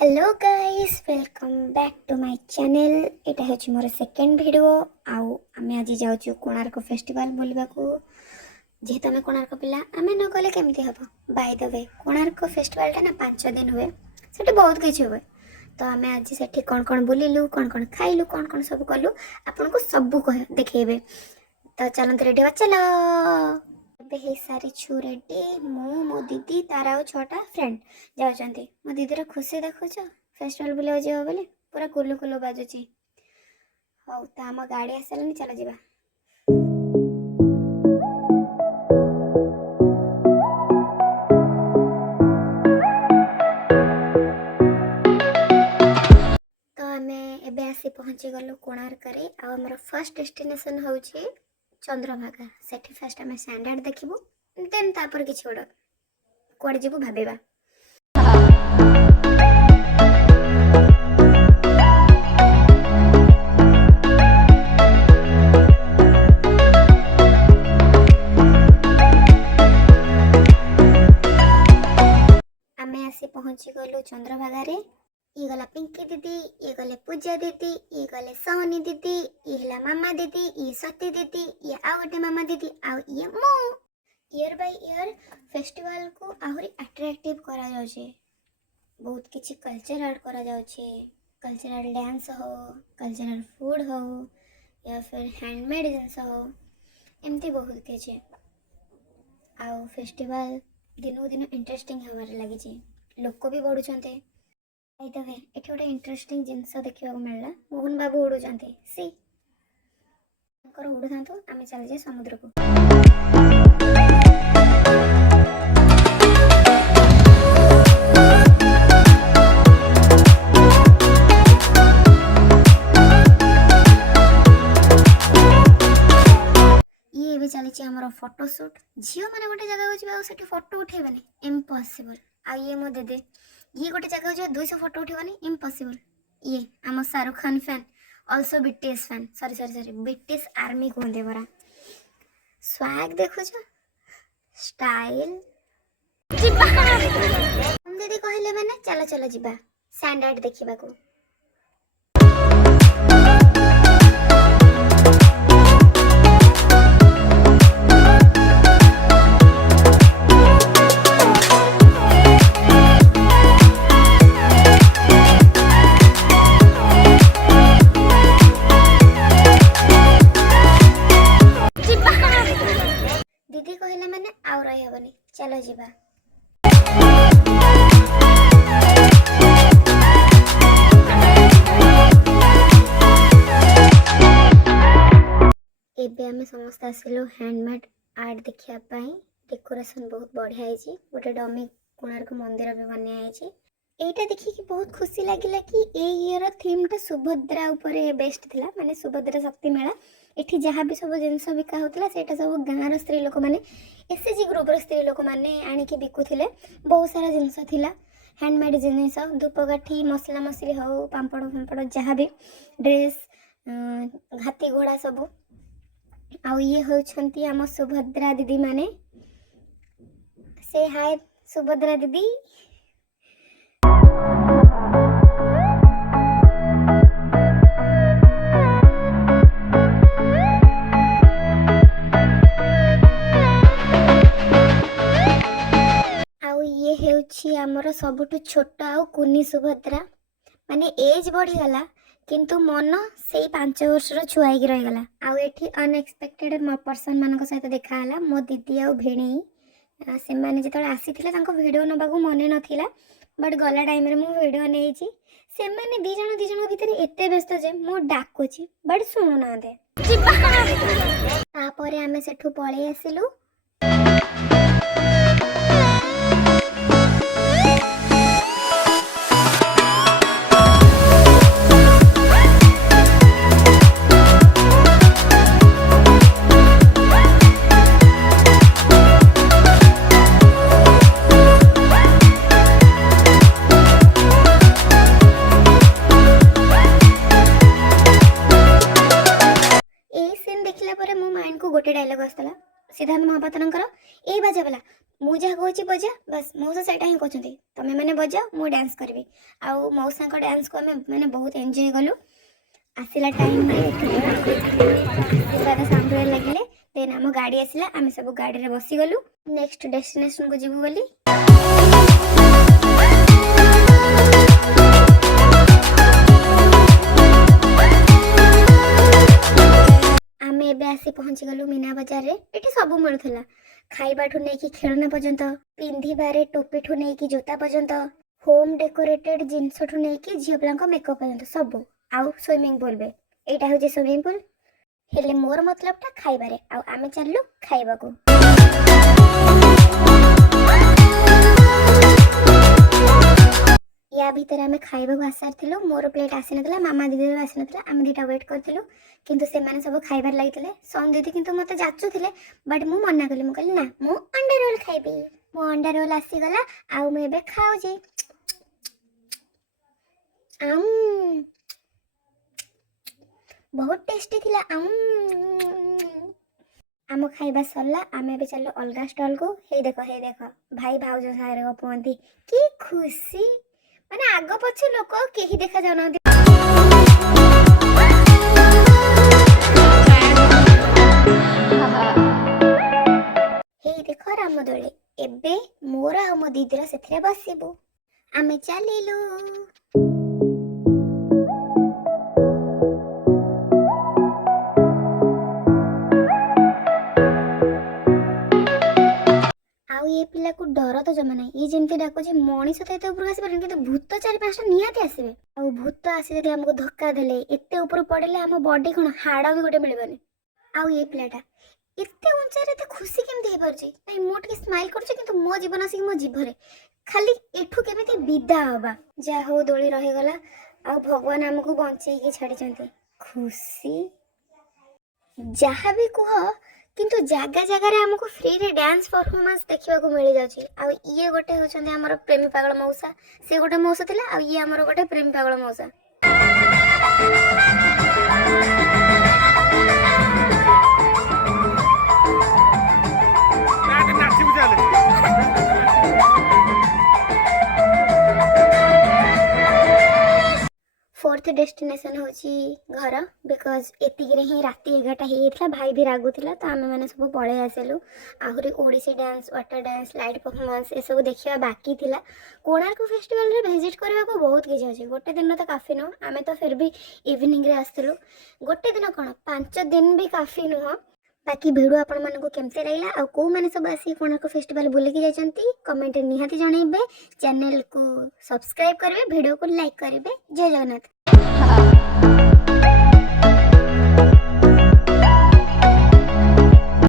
Hello guys welcome back to my channel. एटा होची मोर second video आउ आमे आज जाउछु कोणार्क फेस्टिवल बुलबा को। जेहेतु आमे कोणार्क पिला आमे न गले केमती हबो। By the way Konark festival टा ना 5 दिन हुए, सेठी बहुत किछ हुए। तो आमे आज सेठी कोन बुलिलु, कोन खाइलु, कोन सब कलु, आपन को सब देखेबे। तो चलंत रेडी हो, चलो। ଏବେ ହେଇସାରିଛୁ ରେଡ଼ି। ମୁଁ ମୋ ଦିଦି ତାର ଆଉ 6ଟା ଫ୍ରେଣ୍ଡ ଯାଉଛନ୍ତି। ମୋ ଦିଦିର ଖୁସି ଦେଖୁଛ, ଫେଷ୍ଟିଭାଲ ବୁଲିବାକୁ ଯିବ ବୋଲି ପୁରା କୁଲୁ କୁଲୁ ବାଜୁଛି। ହଉ ତ ଆମ ଗାଡ଼ି ଆସିଲାଣି, ଚାଲ ଯିବା। ତ ଆମେ ଏବେ ଆସି ପହଞ୍ଚି ଗଲୁ କୋଣାର୍କରେ। ଆଉ ଆମର ଫର୍ଷ୍ଟ ଡେଷ୍ଟିନେସନ ହେଉଛି ଚନ୍ଦ୍ରଭାଗା। ସେଠି ଫାଷ୍ଟ ଆମେ ସ୍ୟାଣ୍ଡାର୍ଡ ଦେଖିବୁ, ଦେନ୍ ତାପରେ କିଛି ଗୋଟେ କୁଆଡ଼େ ଯିବୁ ଭାବିବା। ଆମେ ଆସି ପହଞ୍ଚି ଗଲୁ ଚନ୍ଦ୍ରଭାଗାରେ। ये गला पिंकी दीदी, ये गले पूजा दीदी, ये गले सोनी दीदी, ये हला मामा दीदी, ये सती दीदी, ये आ गोटे मामा दीदी, आ ये मो। ईयर बाय ईयर फेस्टिवल को आहुरी अट्रैक्टिव करा जाउछे। बहुत किछि कल्चर ऐड करा जाउछे। कल्चरल डांस हो, कल्चरल फूड हो, या फिर हैंडमेड जिनस हो, एमती बहुत किछि। आ फेस्टिवल दिनो दिन इंटरेस्टिंग हमारे लगी। लोक भी बढ़ुचंते। एठे गोटे इंटरेस्टिंग जिनस देखा मिलला। मोहन बाबू उड़ुचंते, सी उड़ू था। आम चल जाए समुद्र को। ये भी चली फोटोशूट। झील मैंने गोटे जगह को फोटो उठेबे इम्पॉसिबल। आ ये मो दे ये गोटे जगह जो 200 फोटो उठेबनी इम्पॉसिबल। ये आम Shahrukh Khan fan, also BTS fan, sorry BTS army कहते परा। स्वैग देखो स्टाइल दीदी कहले मैंने चलो चलो जीवा स्टैंडर्ड देखा को। दीदी कहले मैंने आउ रही हबनी, चलो जीवा। एबे आमे समस्त आसिलु हैंडमेड आर्ट देखिया पाई। डेकोरेशन बहुत बढ़िया है। गोटे डमी कोणार्क मंदिर भी बनिया है। एटा देखि कि बहुत खुशी लगिला कि ए ईयर थीम टा सुभद्रा ऊपर बेस्ट थिला, माने सुभद्रा शक्ति मेला। एठी जहाँ भी सब जिनस बिका होतला सेटा सब गाँव स्त्री लोक माने एसएचजी ग्रुप स्त्री लोक माने आनिके बिकुथिले। बहुत सारा जिनस थिला, हैंडमेड जिनिस, धूपकाठी, मसला मसली हो, पांपड़ फांपड़, जहाँ भी ड्रेस, घाती घोड़ा सब। आ ये होछंती आम सुभद्रा दीदी माने। से हाय सुभद्रा दीदी। ये हेउछि आमर सबुठु छोट आउ कुनी सुभद्रा। माने एज बढ़ी गला किंतु मन से 5 वर्षर छुआई रही गला। आउ एठी अनएक्सपेक्टेड पर्सन मानक सहित देखा हला। मो दीदी आउ भेणी से माने जेतले आसीथिले तांको वीडियो नबाकू मने नथिला, बट गला टाइम रे मु वीडियो नेइछि। से माने दी जण भितर एते व्यस्त जे मु डाकुछि बट सुनु नांदे। तापरे आमे सेठु पळे आसिलु। गोटे डायलॉग आसला सिद्धार्थ महापात्र ए बाजा वाला ମୁଁ ଯାହା କହୁଛି ବଜା ବାସ୍ ମଉସା ସେଇଟା ହିଁ କହୁଛନ୍ତି ତମେ ମାନେ ବଜାଅ ମୁଁ ଡ୍ୟାନ୍ସ କରିବି ଆଉ ମଉସାଙ୍କ ଡ୍ୟାନ୍ସକୁ ଆମେ ମାନେ ବହୁତ ଏନ୍ଜୟ କଲୁ। ଆସିଲା ଟାଇମ୍ରେ ଆଶୀର୍ବାଦ ସାଉଣ୍ଡରେ ଲାଗିଲେ ଦେନ୍ ଆମ ଗାଡ଼ି ଆସିଲା ଆମେ ସବୁ ଗାଡ଼ିରେ ବସିଗଲୁ ନେକ୍ସଟ ଡେଷ୍ଟିନେସନକୁ ଯିବୁ ବୋଲି। ଆମେ ଏବେ ଆସି ପହଞ୍ଚିଗଲୁ ମୀନା ବଜାରରେ। ଏଠି ସବୁ ମିଳୁଥିଲା ଖାଇବାଠୁ ନେଇକି ଖେଳନା ପର୍ଯ୍ୟନ୍ତ, ପିନ୍ଧିବାରେ ଟୋପିଠୁ ନେଇକି ଜୋତା ପର୍ଯ୍ୟନ୍ତ, ହୋମ୍ ଡେକୋରେଟେଡ୍ ଜିନିଷଠୁ ନେଇକି ଝିଅ ପିଲାଙ୍କ ମେକଅପ୍ ପର୍ଯ୍ୟନ୍ତ ସବୁ। ଆଉ ସୁଇମିଂ ପୁଲ୍ ବି, ଏଇଟା ହେଉଛି ସୁଇମିଂ ପୁଲ୍। ହେଲେ ମୋର ମତଲବଟା ଖାଇବାରେ, ଆଉ ଆମେ ଚାଲିଲୁ ଖାଇବାକୁ। ୟା ଭିତରେ ଆମେ ଖାଇବାକୁ ଆସିସାରିଥିଲୁ। ମୋର ପ୍ଲେଟ୍ ଆସିନଥିଲା, ମାମା ଦିଦିର ଆସିନଥିଲା, ଆମେ ଦୁଇଟା ୱେଟ୍ କରିଥିଲୁ କିନ୍ତୁ ସେମାନେ ସବୁ ଖାଇବାରେ ଲାଗିଥିଲେ। ସୋନ ଦିଦି କିନ୍ତୁ ମୋତେ ଯାଚୁଥିଲେ ବଟ୍ ମୁଁ ମନା କଲି। ମୁଁ କହିଲି ନା ମୁଁ ଅଣ୍ଡା ରୋଲ୍ ଖାଇବି। ମୋ ଅଣ୍ଡା ରୋଲ୍ ଆସିଗଲା ଆଉ ମୁଁ ଏବେ ଖାଉଛି। ବହୁତ ଟେଷ୍ଟି ଥିଲା। ଆମ ଖାଇବା ସରିଲା, ଆମେ ଏବେ ଚାଲିଲୁ ଅଲଗା ଷ୍ଟଲ୍କୁ। ହେଇ ଦେଖ ଭାଇ ଭାଉଜ ସାଙ୍ଗରେ ଗପୁଅନ୍ତି, କି ଖୁସି। ମାନେ ଆଗ ପଛ ଲୋକ କେହି ଦେଖା ଯାଉନାହାନ୍ତି। ହେଇ ଦେଖ ରାମଦୋଳି, ଏବେ ମୋର ଆଉ ମୋ ଦିଦିର ସେଥିରେ ବସିବୁ। ଆମେ ଚାଲିଲୁ। ଆଉ ଏ ପିଲାକୁ ଡର ତ ଜମା ନାହିଁ। ଇଏ ଯେମିତି ଡାକୁଛି ମଣିଷ ତ ଏତେ ଉପରକୁ ଆସିପାରିବନି କିନ୍ତୁ ଭୂତ 4-5ଟା ନିହାତି ଆସିବେ। ଆଉ ଭୂତ ଆସି ଯଦି ଆମକୁ ଧକ୍କା ଦେଲେ ଏତେ ଉପରୁ ପଡ଼ିଲେ ଆମ ବଡି କ'ଣ ହାଡ଼ ବି ଗୋଟେ ମିଳିବନି। ଆଉ ଏ ପିଲାଟା ଏତେ ଉଞ୍ଚାରେ ଏତେ ଖୁସି କେମିତି ହେଇପାରୁଛି? ନାଇଁ ମୁଁ ଟିକେ ସ୍ମାଇଲ୍ କରୁଛି କିନ୍ତୁ ମୋ ଜୀବନ ଆସିକି ମୋ ଜିଭରେ ଖାଲି ଏଠୁ କେମିତି ବିଦା ହବା। ଯାହା ହଉ ଦୋଳି ରହିଗଲା ଆଉ ଭଗବାନ ଆମକୁ ବଞ୍ଚେଇକି ଛାଡ଼ିଛନ୍ତି। ଖୁସି ଯାହା ବି କୁହ କିନ୍ତୁ ଜାଗା ଜାଗାରେ ଆମକୁ ଫ୍ରିରେ ଡ୍ୟାନ୍ସ ପରଫର୍ମାନ୍ସ ଦେଖିବାକୁ ମିଳିଯାଉଛି। ଆଉ ଇଏ ଗୋଟେ ହେଉଛନ୍ତି ଆମର ପ୍ରେମୀ ପାଗଳ ମଉସା। ସେ ଗୋଟେ ମଉସା ଥିଲା ଆଉ ଇଏ ଆମର ଗୋଟେ ପ୍ରେମୀ ପାଗଳ ମଉସା। फोर्थ डेस्टिनेशन होची घर बिकज एतिकिरे ही राति 11टा ହେଇଯାଇଥିଲା। भाई भी रागुला तो आम मैंने सब पलि आसलु। आहरी Odissi dance, water dance, light performance ये सब देखा बाकी थिला। कोणार्क फेस्टिवल रे विजिट करबा को बहुत किसी अच्छे। गोटे दिन तो काफी नुह, आम तो फिर भी इवनिंग रे आसलु। गोटे दिन कौन 5 दिन भी काफी नुह। बाकी भिडियो आपण मानक केमते लागला आ को माने सब आसी कोणार्क फेस्टिवल बुलिकी जाइछंती कमेंट निहाती जणाइबे। चैनल को सब्सक्राइब करेंगे, वीडियो को लाइक करेंगे। जय जगन्नाथ।